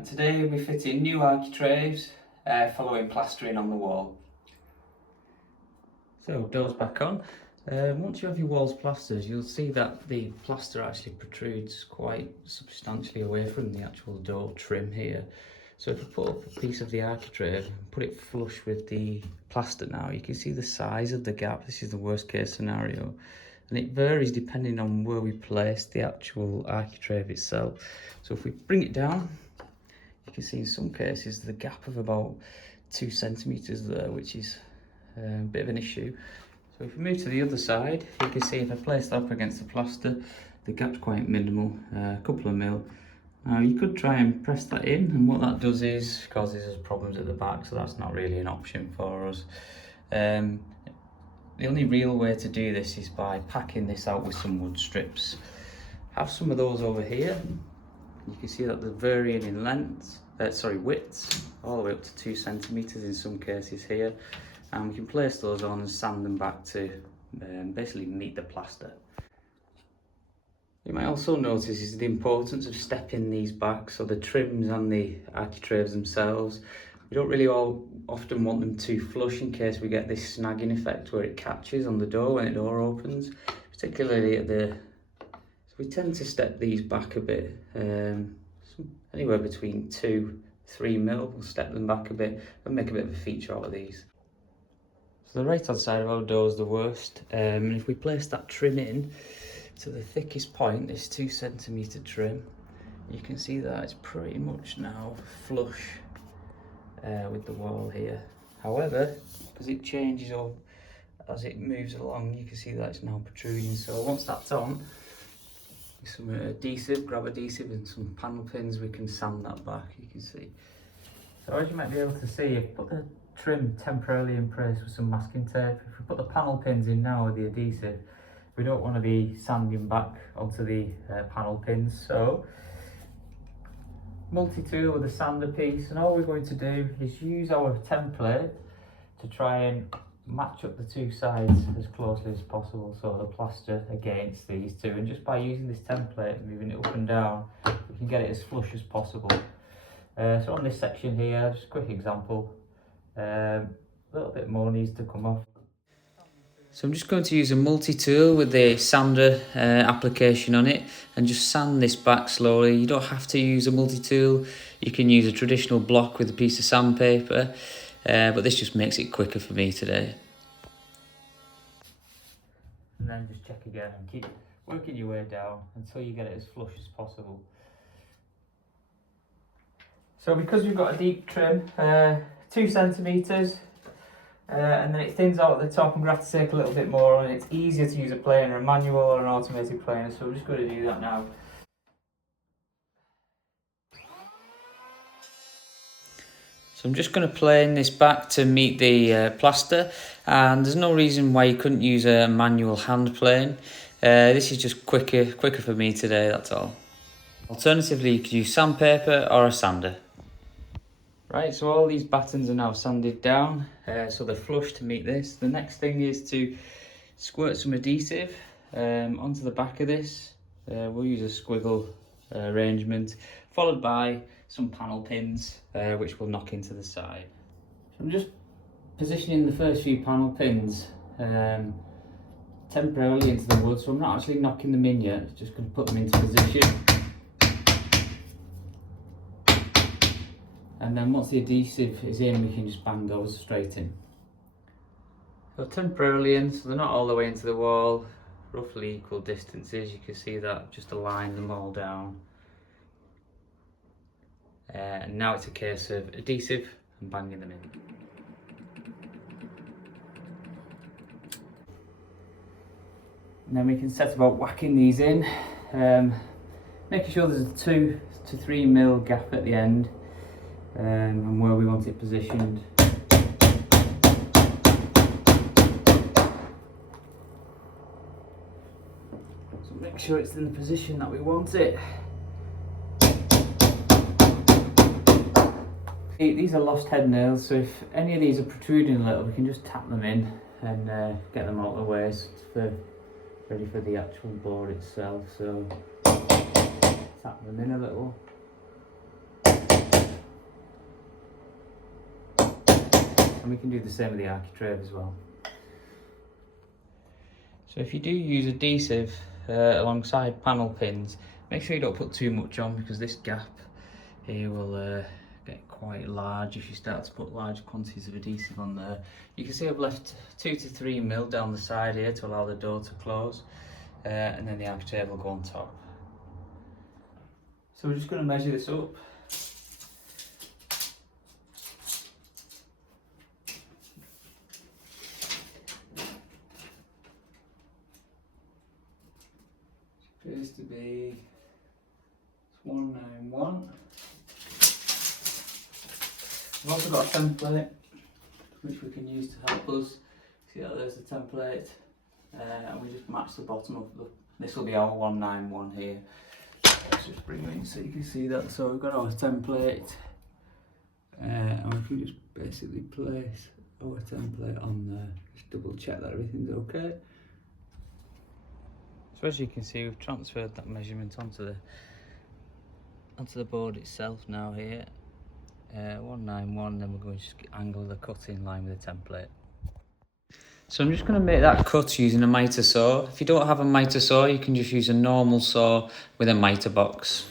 And today we'll be fitting new architraves following plastering on the wall. So doors back on. Once you have your walls plastered, you'll see that the plaster actually protrudes quite substantially away from the actual door trim here. So if you put up a piece of the architrave and put it flush with the plaster now, you can see the size of the gap. This is the worst case scenario. And it varies depending on where we place the actual architrave itself. So if we bring it down, you can see in some cases the gap of about 2 centimeters there, which is a bit of an issue. So if we move to the other side, you can see if I place that up against the plaster, the gap's quite minimal, a couple of mil. Now you could try and press that in, and what that does is causes us problems at the back, so that's not really an option for us. The only real way to do this is by packing this out with some wood strips. Have some of those over here. You can see that they're varying in widths, all the way up to 2 centimeters in some cases here. And we can place those on and sand them back to basically meet the plaster. You might also notice is the importance of stepping these back, so the trims and the architraves themselves. We don't really often want them too flush in case we get this snagging effect where it catches on the door when the door opens, particularly at the... So we tend to step these back a bit, anywhere between 2-3 mil. We'll step them back a bit and make a bit of a feature out of these. So the right hand side of our door is the worst, and if we place that trim in to the thickest point, this 2 centimeter trim, you can see that it's pretty much now flush with the wall here. However, because it changes up as it moves along, you can see that it's now protruding. So once that's on, with some adhesive, grab adhesive and some panel pins, we can sand that back, you can see. So as you might be able to see, I've put the trim temporarily in place with some masking tape. If we put the panel pins in now with the adhesive, we don't want to be sanding back onto the panel pins. So multi-tool with a sander piece, and all we're going to do is use our template to try and match up the two sides as closely as possible, so the plaster against these two, and just by using this template and moving it up and down, we can get it as flush as possible. So on this section here, just a quick example, a little bit more needs to come off. So I'm just going to use a multi-tool with the sander application on it and just sand this back slowly. You don't have to use a multi-tool, you can use a traditional block with a piece of sandpaper, but this just makes it quicker for me today. And then just check again and keep working your way down until you get it as flush as possible. So because we've got a deep trim, 2 centimeters, and then it thins out at the top, and we're going to have to take a little bit more on it. It's easier to use a planer, a manual or an automated planer, so we're just going to do that now. So I'm just going to plane this back to meet the plaster, and there's no reason why you couldn't use a manual hand plane. This is just quicker for me today, that's all. Alternatively, you could use sandpaper or a sander. Right, so all these battens are now sanded down, so they're flush to meet this. The next thing is to squirt some adhesive onto the back of this. We'll use a squiggle arrangement, followed by some panel pins, which we'll knock into the side. So I'm just positioning the first few panel pins temporarily into the wood, so I'm not actually knocking them in yet, just going to put them into position. And then once the adhesive is in, we can just bang those straight in. So temporarily in, so they're not all the way into the wall, roughly equal distances. You can see that, just align them all down. And now it's a case of adhesive and banging them in. And then we can set about whacking these in, making sure there's a 2 to 3 mil gap at the end. And where we want it positioned. So make sure it's in the position that we want it. These are lost head nails, so if any of these are protruding a little, we can just tap them in and get them out of the way so it's ready for the actual board itself. So tap them in a little. and we can do the same with the Architrave as well. So if you do use adhesive alongside panel pins, make sure you don't put too much on, because this gap here will get quite large if you start to put large quantities of adhesive on there. You can see I've left 2 to 3 mil down the side here to allow the door to close, and then the Architrave will go on top. So we're just going to measure this up. Appears to be 191. We've also got a template which we can use to help us. See how there's the template, and we just match the bottom of the. This will be our 191 here. Let's just bring it in so you can see that. So we've got our template, and we can just basically place our template on there. Just double check that everything's okay. So as you can see, we've transferred that measurement onto the board itself now here. 191, then we're going to just angle the cut in line with the template. So I'm just going to make that cut using a miter saw. If you don't have a miter saw, you can just use a normal saw with a miter box.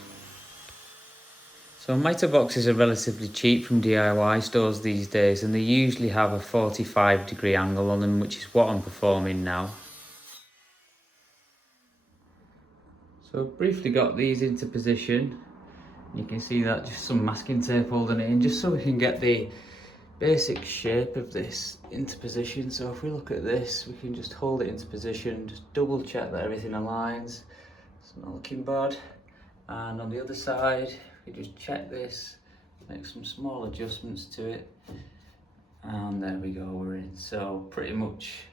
So miter boxes are relatively cheap from DIY stores these days, and they usually have a 45-degree angle on them, which is what I'm performing now. So I've briefly got these into position. You can see that just some masking tape holding it in, just so we can get the basic shape of this into position. So if we look at this, we can just hold it into position, just double check that everything aligns. It's not looking bad. And on the other side, we just check this, make some small adjustments to it, and there we go, we're in. So pretty much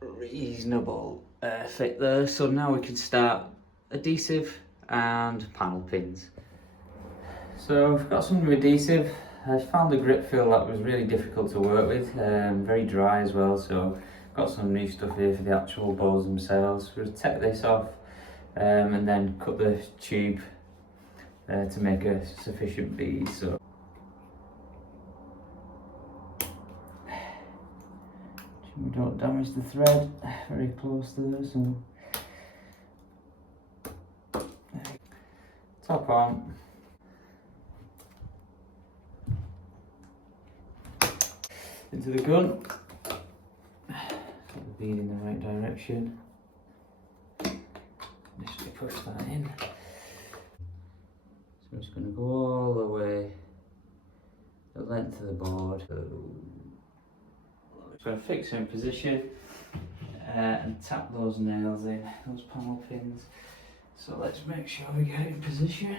reasonable fit there. So now we can start adhesive and panel pins. So I've got some new adhesive. I found the grip fill that was really difficult to work with, very dry as well, so got some new stuff here for the actual bows themselves. We'll take this off and then cut the tube to make a sufficient bead. So we don't damage the thread, very close to there. So top on. Into the gun. Put the bead in the right direction. Initially push that in. So I'm just going to go all the way the length of the board. Just going to fix it in position and tap those nails in, those panel pins. So let's make sure we get it in position.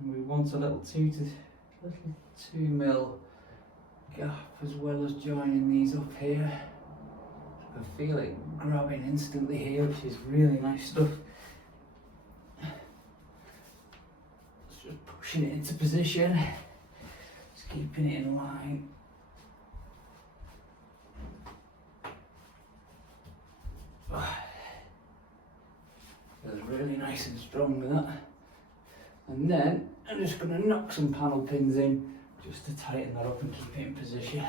And we want a little 2 mil gap, as well as joining these up here. I feel it grabbing instantly here, which is really nice stuff. Just pushing it into position, just keeping it in line. Feels really nice and strong with that. And then I'm just going to knock some panel pins in just to tighten that up and keep it in position.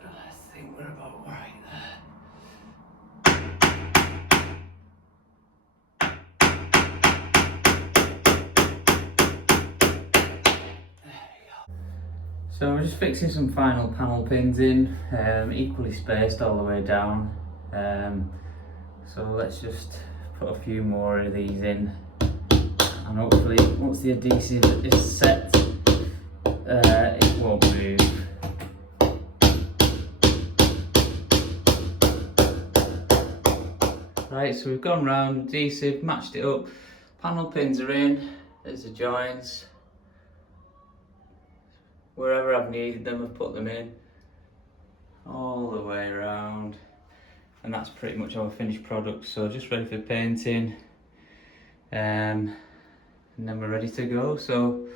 I think we're about right there. There we go. So we're just fixing some final panel pins in, equally spaced all the way down. So let's just put a few more of these in, and hopefully once the adhesive is set, it won't move. Right, so we've gone round, adhesive, matched it up, panel pins are in, there's the joins. Wherever I've needed them, I've put them in, all the way around. And that's pretty much our finished product, so just ready for painting, and then we're ready to go. So